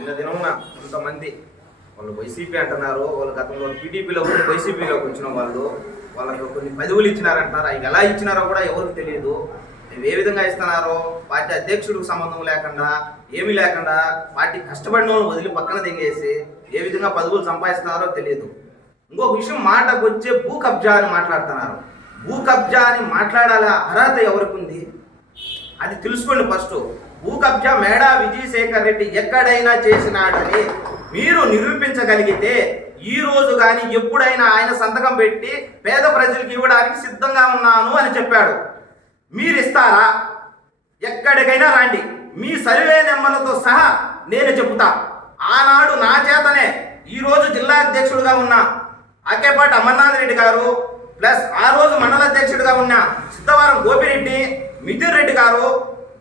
నిన్న దినమున కొంతమంది వాళ్ళు వైసీపీ అంటున్నారు వాళ్ళు గతంలో టీడీపీలో ఉండి వైసీపీలోకి వచ్చిన వాళ్ళు వాళ్ళకు కొన్ని పదవులు ఇచ్చినారంటున్నారు. అవి ఎలా ఇచ్చినారో కూడా ఎవరికి తెలియదు. ఏ విధంగా ఇస్తున్నారో పార్టీ అధ్యక్షుడికి సంబంధం లేకుండా ఏమీ లేకుండా పార్టీ కష్టపడిన వాళ్ళు వదిలి పక్కన దిగేసి ఏ విధంగా పదవులు సంపాదిస్తున్నారో తెలియదు. ఇంకొక విషయం మాటకు వచ్చే భూ కబ్జా అని మాట్లాడుతున్నారు. భూ కబ్జా అని మాట్లాడాల అర్హత ఎవరికి ఉంది? అది తెలుసుకోండి ఫస్ట్. భూ కబ్జా మేడా విజయశేఖర్ రెడ్డి ఎక్కడైనా చేసినాడని మీరు నిరూపించగలిగితే ఈ రోజు కానీ ఎప్పుడైనా ఆయన సంతకం పెట్టి పేద ప్రజలకు ఇవ్వడానికి సిద్ధంగా ఉన్నాను అని చెప్పాడు. మీరు ఇస్తారా ఎక్కడికైనా రండి. మీ సర్వే నెంబర్లతో సహా నేను చెబుతా. ఆనాడు నా చేతనే ఈరోజు జిల్లా అధ్యక్షుడిగా ఉన్న అక్కేపాటి అమర్నాథ్ రెడ్డి గారు ప్లస్ ఆ రోజు మండల అధ్యక్షుడిగా ఉన్న సిద్ధవరం గోపిరెడ్డి మిథున్ రెడ్డి గారు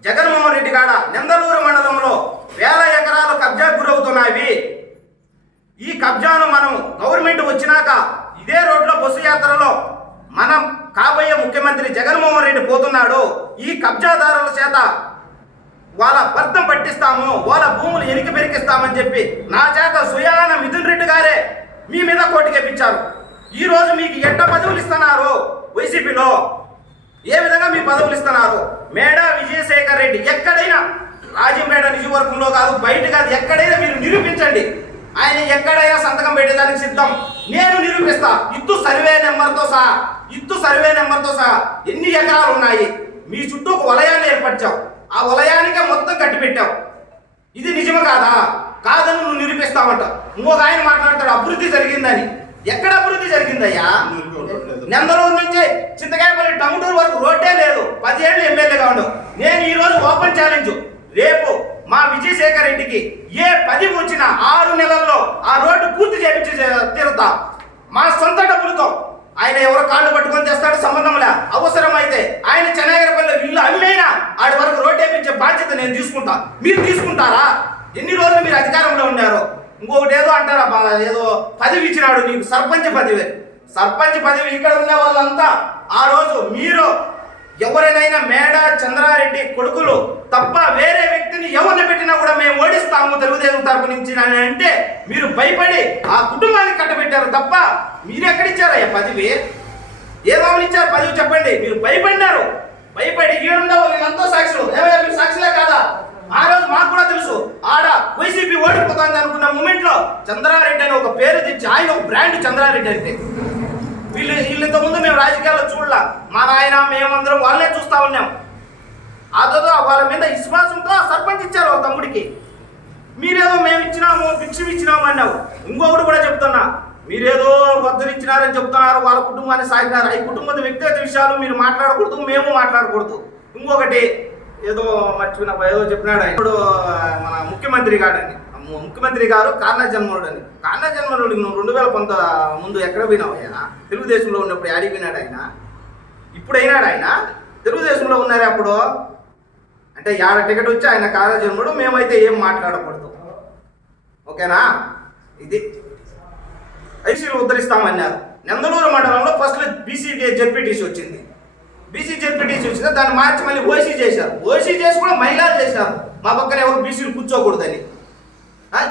జగన్మోహన్ రెడ్డి గాడ నెందలూరు మండలంలో వేల ఎకరాలు కబ్జా గురవుతున్నాయి. ఈ కబ్జాను మనం గవర్నమెంట్ వచ్చినాక ఇదే రోడ్లో బస్సు యాత్రలో మనం కాబోయే ముఖ్యమంత్రి జగన్మోహన్ రెడ్డి పోతున్నాడు. ఈ కబ్జాదారుల చేత వాళ్ళ భర్తం పట్టిస్తాము వాళ్ళ భూములు ఎనికి పెరికిస్తామని చెప్పి నా చేత సుయాన మిథున్ రెడ్డి గారే మీ మీద కోటికెప్పించారు ఈ ఈరోజు మీకు ఎట్ట పదవులు ఇస్తున్నారు? వైసీపీలో ఏ విధంగా మీ పదవులు ఇస్తున్నారు? మేడా విజయశేఖర్ రెడ్డి ఎక్కడైనా రాజంపేట నియోజకవర్గంలో కాదు బయట కాదు ఎక్కడైనా మీరు నిరూపించండి. ఆయన ఎక్కడైనా సంతకం పెట్టేదానికి సిద్ధం. నేను నిరూపిస్తా. ఇత్తు సర్వే నెంబర్తో సహా ఇత్తు సర్వే నెంబర్తో సహా ఎన్ని ఎకరాలు ఉన్నాయి? మీ చుట్టూ ఒక వలయాన్ని ఏర్పరిచావు. ఆ వలయానికే మొత్తం కట్టిపెట్టావు ఇది నిజమే కాదా? కాదని నువ్వు నిరూపిస్తావంట. ఇంకొక ఆయన మాట్లాడతాడు అభివృద్ధి జరిగిందని. ఎక్కడ అభివృద్ధి జరిగిందయ్యా? నెందలూరు నుంచి చింతకాయపల్లి టంగుటూరు వరకు రోడ్డే లేదు. పదిహేళ్ళు ఎమ్మెల్యేగా ఉండవు నేను ఈ రోజు ఓపెన్ ఛాలెంజ్. రేపు మా విజయశేఖర్ రెడ్డికి ఏ పది ముంచిన ఆరు నెలల్లో ఆ రోడ్డు పూర్తి చేపించి తీరుతా. మా సొంత డబ్బులతో ఆయన ఎవరో కాళ్ళు పట్టుకొని తెస్తాడు సంబంధంలే అవసరమైతే ఆయన చెన్నగరపల్లి ఇల్లు అమ్మైనా ఆడి వరకు రోడ్డు వేపించే బాధ్యత నేను తీసుకుంటా. మీరు తీసుకుంటారా? ఎన్ని రోజులు మీరు అధికారంలో ఉన్నారు? ఇంకొకటి ఏదో అంటారా బా, ఏదో పదవి ఇచ్చినాడు నీకు సర్పంచ్ పదవి. సర్పంచ్ పదవి ఇక్కడ ఉన్న వాళ్ళంతా ఆ రోజు మీరు ఎవరినైనా మేడ చంద్రారెడ్డి కొడుకులు తప్ప వేరే వ్యక్తిని ఎవరిని పెట్టినా కూడా మేము ఓడిస్తాము తెలుగుదేశం తరపు నుంచి అంటే మీరు భయపడి ఆ కుటుంబానికి కట్టబెట్టారు తప్ప మీరు ఎక్కడిచ్చారయ్యా పదవి? ఏదో ఇచ్చారు పదవి చెప్పండి. మీరు భయపడినారు. భయపడి ఈడుండే వీళ్ళంతా సాక్షులు. ఏమయ్యా మీరు సాక్షులే కాదా? ఆ రోజు మాకు కూడా తెలుసు. ఆడ వైసీపీ ఓడిపోతుంది అనుకున్న మూమెంట్లో చంద్రారెడ్డి అని ఒక పేరు తెచ్చి ఆయన ఒక బ్రాండ్ చంద్రారెడ్డి అయితే. వీళ్ళు వీళ్ళు ఇంతకుముందు మేము రాజకీయాల్లో చూడలా. మా నాయన మేమందరం వాళ్ళనే చూస్తా ఉన్నాం. అదో వాళ్ళ మీద విశ్వాసంతో సర్పంచ్ ఇచ్చారు ఒక తమ్ముడికి. మీరేదో మేము ఇచ్చినాము భిక్షం ఇచ్చినాము అన్నావు. ఇంకొకటి కూడా చెప్తున్నా మీరేదో వద్దరు ఇచ్చినారని చెప్తున్నారు. వాళ్ళ కుటుంబాన్ని సాగినారు. ఈ కుటుంబం వ్యక్తిగత విషయాలు మీరు మాట్లాడకూడదు మేము మాట్లాడకూడదు. ఇంకొకటి ఏదో మర్చిపోయిన ఏదో చెప్పినాడు ఆయన. ఇప్పుడు మన ముఖ్యమంత్రి గారని ముఖ్యమంత్రి గారు కారణ జన్మనుడు అని కారణ జన్మనుడు నువ్వు రెండు వేల పంత ముందు ఎక్కడ పోయినావు ఆయన? తెలుగుదేశంలో ఉన్నప్పుడు యాడికి పోయినాడు ఆయన? ఇప్పుడు అయినాడు ఆయన? తెలుగుదేశంలో ఉన్నారే అప్పుడు? అంటే యాడ టికెట్ వచ్చి ఆయన కార్యజన్ముడు మేమైతే ఏం మాట్లాడకూడదు. ఓకేనా? ఇది. ఐసీలు ఉద్ధరిస్తామన్నారు. నెందలూరు మండలంలో ఫస్ట్ బీసీ జెడ్పీటీసీ వచ్చింది. బీసీ జెడ్పీటీసీ వచ్చిందో దాన్ని మార్చి మళ్ళీ ఓసీ చేశారు. ఓసీ చేసి కూడా మహిళలు చేశారు. మా పక్కన ఎవరు బీసీలు కూర్చోకూడదని.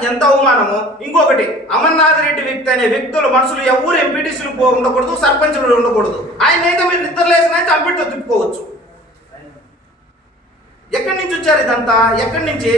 ఎంత అవమానము. ఇంకొకటి అమర్నాథ్ రెడ్డి వ్యక్తి అనే వ్యక్తులు మనుషులు ఎవరు ఎంపీటీసీలు ఉండకూడదు సర్పంచులు ఉండకూడదు. ఆయన అయితే మీరు నిద్రలేసిన అయితే అంబేద్కర్ తిప్పుకోవచ్చు. ఎక్కడి నుంచి వచ్చారు ఇదంతా? ఎక్కడి నుంచి?